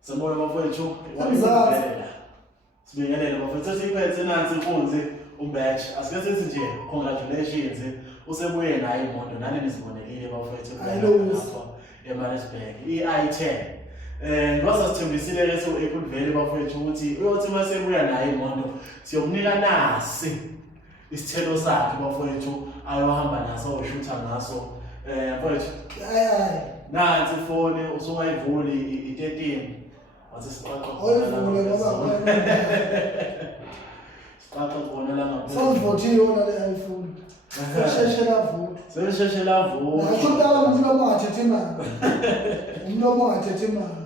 Semoya bafowethu Emzansi. sibingelele bafowethu sesiphethe nansi inkunzi umbetch asike sithi nje congratulations usebuye naye imoto nani nizibonelile bafowethu lapho eMaritzburg i10 ngoba sithembisile leso April Valley bafowethu ukuthi uyothi masebuya naye imoto siyokunika nasi isithelo sakhe bafowethu ayohamba naso ushutha ngaso bafowethu nansi phone usungayivuli i13 wathi siqaqa oyivule ngoba siqaqa khona la ngaphezulu sawuvothiwe ona le iPhone sesheshe lavutha sesheshe lavutha ngaqala umlomo ungathethe imali umlomo ungathethe imali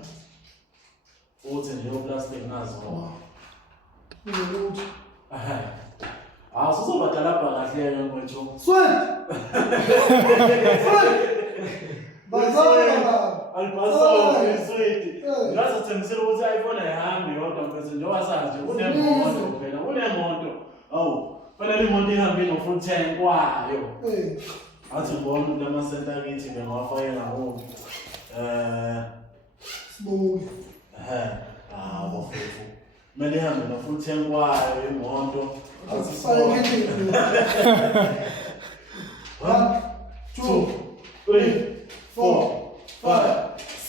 uthi nje plastic nazo ukuthi sizobadala kahle ke mfowethu sweet bazaba albaso sweet ngathi sithembisile ukuthi iPhone ayihambi yodwa mfowethu njengoba sazi kunemoto phela kunemoto awu fanele imoto ihambe no-full tank kwayo athi ngibona ukuthi amasenta kithi bengawafake ngawo sibuye bafowethu kumele ihambe no-full tank kwayo imoto asifake endlini 1 2 3 4 5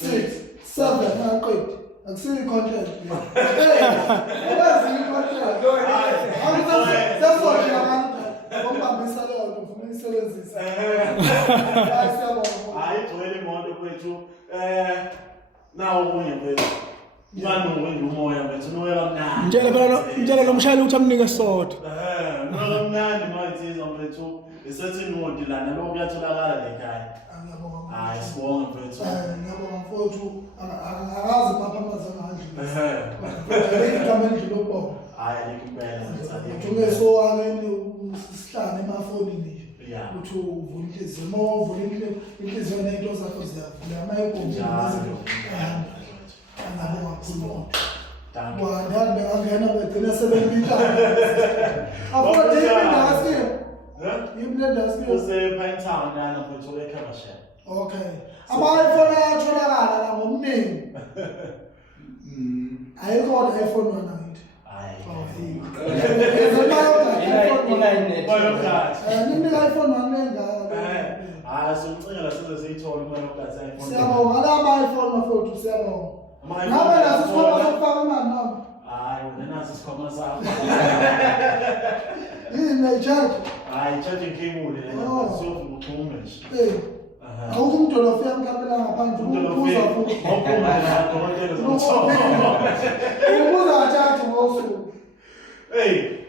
6 7 aqedi akusiyi content abazi content sasojela abantu bombambisa leyo nto ufuna isebenzisa hayi igcwele imoto kwethu nawo okunye mfethu ubantu nje umoya mfethu umoya kamnandi Mtshela lo mshayeli ukuthi amnike soda. umoya kamnandi mfethu mfethu isethi nodi lana lokho kuyatholakala lekhaya hayi sibonge mfethu ngiyabonga mfowethu akazi papa amazangadlula igama endlule ubona hayi limpela uthi so akeni sihlane emafonini nje yeah uthi uvula inhliziyo uma uvula inhliziyo nento zakho ziyavula amayibhombi nezinto angabonga kakhulu Wandani bengangena begcina sebempita afode industry industry Pine Town lana mfethu eKabasha okay ama-iPhone ayatholakala la ngomningi ayikho iPhone wona ngithi ninika iPhone wona engaka simcingela size siyithole imali yokudatha iPhone siyabonga la ama-iPhone mafowethu siyabonga ngabe naso sikhoma sokufaka imali nami hayi nasi isikhwama sakho yini nayijaji hayi charging cable lena siyofuna uxhume nje awukho umdolofu yamkapela ngaphandle umdolofu awuphuma la dokotela zomthombo ubuza athathe ngosuku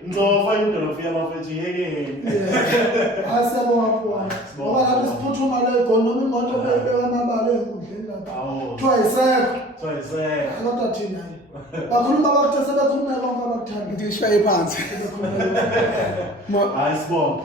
ngizofaka umdolofu yabafethu yeke asiyabonga mfowethu ngoba lapho siphuthuma le noma imoto beyamabala enkundleni lapha kuthiwa yisekho kodwa thina bakhuluma bakuthi sebekhuluma konke abakuthanda Ngishaye phansi. hayi sibonge